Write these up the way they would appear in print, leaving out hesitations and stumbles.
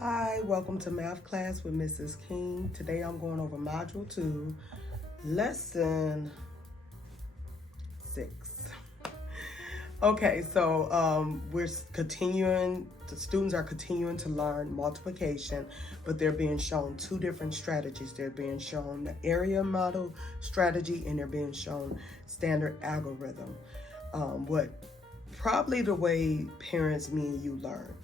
Hi, welcome to Math Class with Mrs. King. Today I'm going over Module 2, Lesson 6. Okay, so we're continuing, the students are continuing to learn multiplication, but they're being shown two different strategies. They're being shown the area model strategy and they're being shown standard algorithm. Probably the way parents, me and you learn.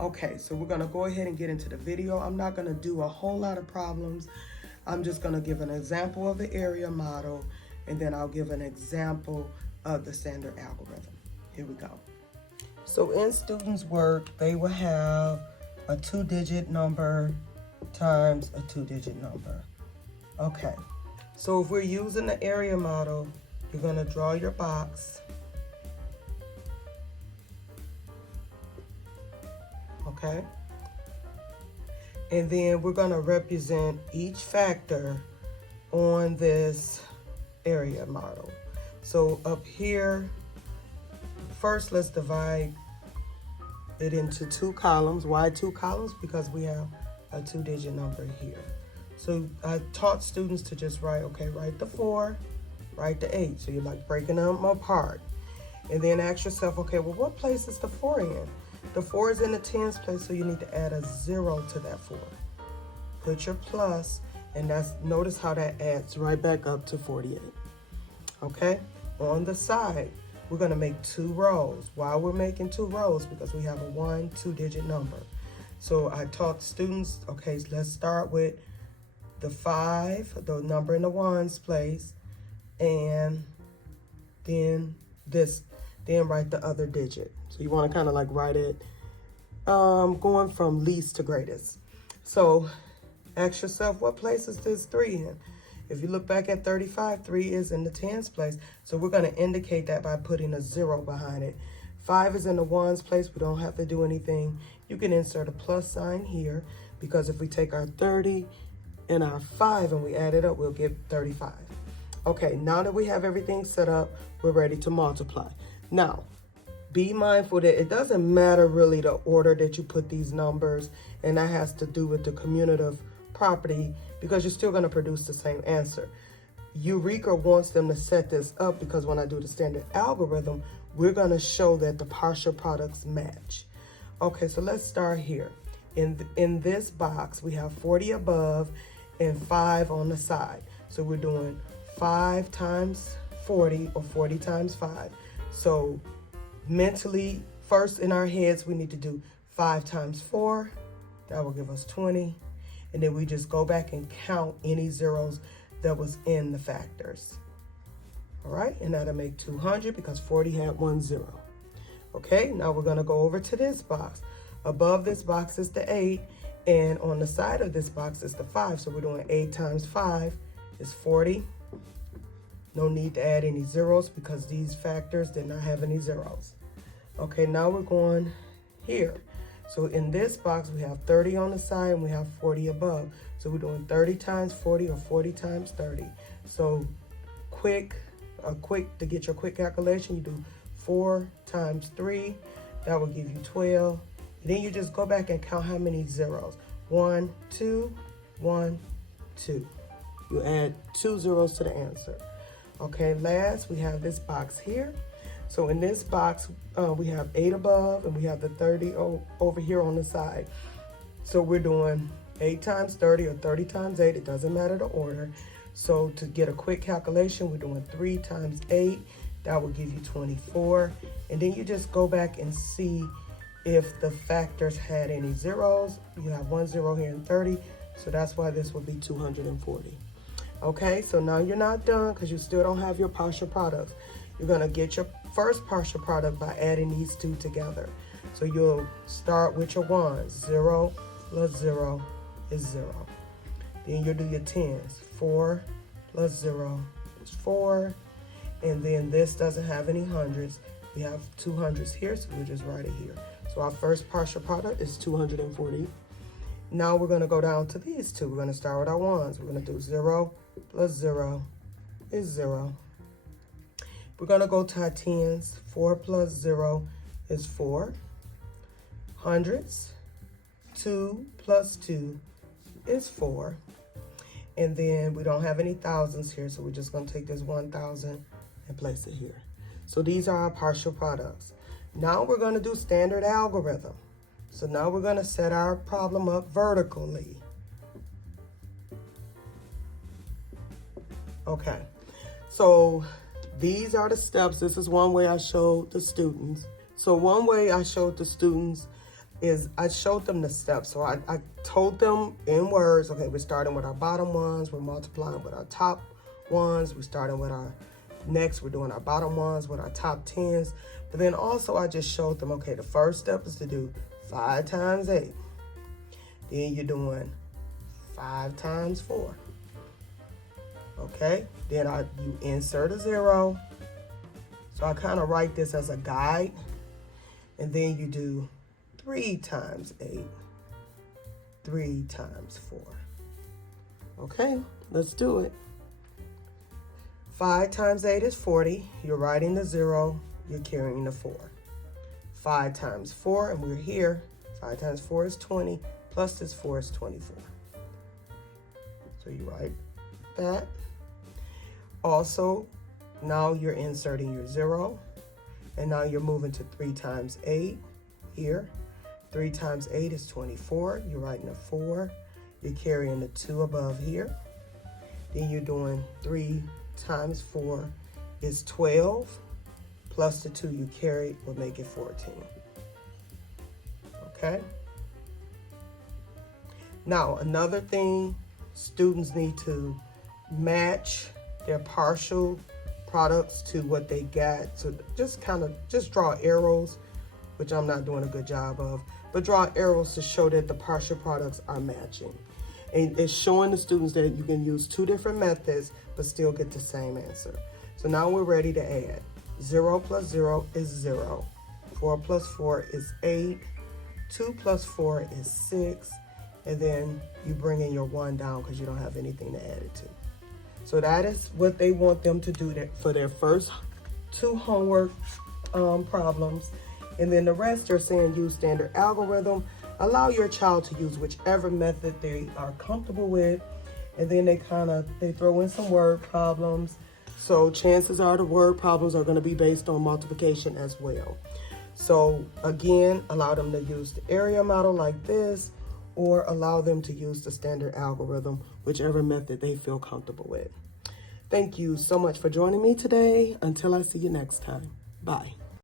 Okay, so we're gonna go ahead and get into the video. I'm not gonna do a whole lot of problems. I'm just gonna give an example of the area model, and then I'll give an example of the standard algorithm. Here we go. So in students' work, they will have a 2-digit number times a 2-digit number. Okay, so if we're using the area model, you're gonna draw your box. Okay, and then we're going to represent each factor on this area model. So up here, first let's divide it into two columns. Why two columns? Because we have a 2-digit number here. So I taught students to just write the 4, write the 8. So you're like breaking them apart. And then ask yourself, okay, well, what place is the 4 in? The 4 is in the tens place, so you need to add a 0 to that 4. Put your plus, and notice how that adds right back up to 48. Okay, on the side, we're gonna make 2 rows. Why we're making 2 rows? Because we have a 2-digit number. So I taught students, okay, so let's start with the 5, the number in the ones place, and then then write the other digit. So you want to kind of like write it going from least to greatest. So ask yourself, what place is this 3 in? If you look back at 35, 3 is in the tens place. So we're going to indicate that by putting a 0 behind it. 5 is in the ones place. We don't have to do anything. You can insert a plus sign here, because if we take our 30 and our 5 and we add it up, we'll get 35. Okay, now that we have everything set up, we're ready to multiply. Now, be mindful that it doesn't matter really the order that you put these numbers, and that has to do with the commutative property, because you're still going to produce the same answer. Eureka wants them to set this up because when I do the standard algorithm, we're going to show that the partial products match. Okay, so let's start here. In this box, we have 40 above and 5 on the side. So we're doing 5 times 40, or 40 times 5. So mentally, first in our heads, we need to do 5 times 4. That will give us 20. And then we just go back and count any zeros that was in the factors. All right, and that'll make 200 because 40 had 1 0. Okay, now we're gonna go over to this box. Above this box is the 8, and on the side of this box is the 5. So we're doing 8 times 5 is 40. No need to add any zeros because these factors did not have any zeros. Okay, now we're going here. So in this box, we have 30 on the side and we have 40 above. So we're doing 30 times 40 or 40 times 30. So to get your quick calculation, you do 4 times 3. That will give you 12. And then you just go back and count how many zeros. 1, 2, 1, 2. You add 2 zeros to the answer. Okay, last we have this box here. So in this box, we have 8 above and we have the 30 over here on the side. So we're doing 8 times 30 or 30 times 8. It doesn't matter the order. So to get a quick calculation, we're doing 3 times 8. That will give you 24. And then you just go back and see if the factors had any zeros. You have 1 0 here in 30. So that's why this will be 240. Okay, so now you're not done because you still don't have your partial products. You're going to get your first partial product by adding these two together. So you'll start with your ones. 0 plus 0 is 0. Then you'll do your tens. 4 plus 0 is 4. And then this doesn't have any hundreds. We have 2 hundreds here, so we'll just write it here. So our first partial product is 240. Now we're going to go down to these two. We're going to start with our ones. We're going to do 0 plus 0 is 0. We're going to go to our tens. 4 plus 0 is 4. Hundreds. 2 plus 2 is 4. And then we don't have any thousands here, so we're just going to take this 1,000 and place it here. So these are our partial products. Now we're going to do standard algorithm. So now we're going to set our problem up vertically. Okay, so these are the steps. This is one way I showed the students. So one way I showed the students is I showed them the steps. So I told them in words, okay, we're starting with our bottom ones, we're multiplying with our top ones, we're starting with our next, we're doing our bottom ones with our top tens. But then also I just showed them, okay, the first step is to do 5 times 8. Then you're doing 5 times 4. Okay, then you insert a 0. So I kind of write this as a guide. And then you do 3 times 8, 3 times 4. Okay, let's do it. 5 times 8 is 40. You're writing the 0, you're carrying the 4. 5 times 4, and we're here. 5 times 4 is 20, plus this 4 is 24. So you write that. Also, now you're inserting your 0, and now you're moving to 3 times 8 here. 3 times 8 is 24. You're writing a 4. You're carrying the 2 above here. Then you're doing 3 times 4 is 12. Plus the 2 you carried will make it 14. Okay? Now, another thing, students need to match their partial products to what they got. So just draw arrows, which I'm not doing a good job of, but draw arrows to show that the partial products are matching. And it's showing the students that you can use 2 different methods, but still get the same answer. So now we're ready to add. 0 plus 0 is 0. 4 plus 4 is 8. 2 plus 4 is 6. And then you bring in your 1 down because you don't have anything to add it to. So that is what they want them to do for their first 2 homework problems. And then the rest are saying use standard algorithm. Allow your child to use whichever method they are comfortable with. And then they throw in some word problems. So chances are the word problems are going to be based on multiplication as well. So again, allow them to use the area model like this, or allow them to use the standard algorithm, whichever method they feel comfortable with. Thank you so much for joining me today. Until I see you next time. Bye.